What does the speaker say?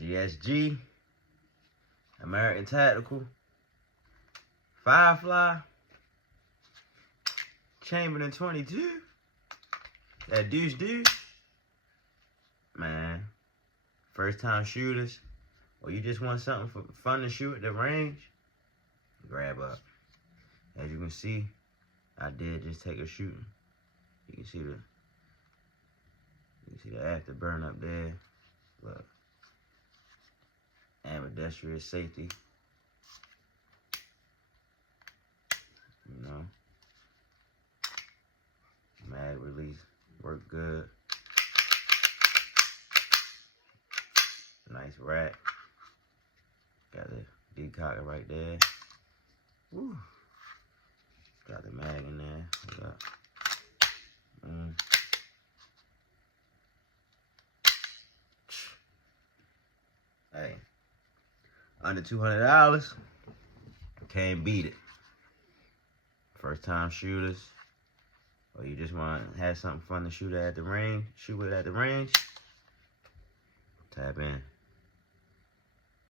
GSG American Tactical Firefly Chamberlain 22. That deuce. Man, first time shooters, or you just want something for fun to shoot at the range, grab up. As you can see, I did just take a shooting. You can see the afterburn up there. Look, ambidextrous safety. You know, mag release work good. Nice rack. Got the decocker right there. Woo. Got the mag in there. Hold up. Hey, under $200, can't beat it. First time shooters, or you just want to have something fun to shoot at the range, tap in.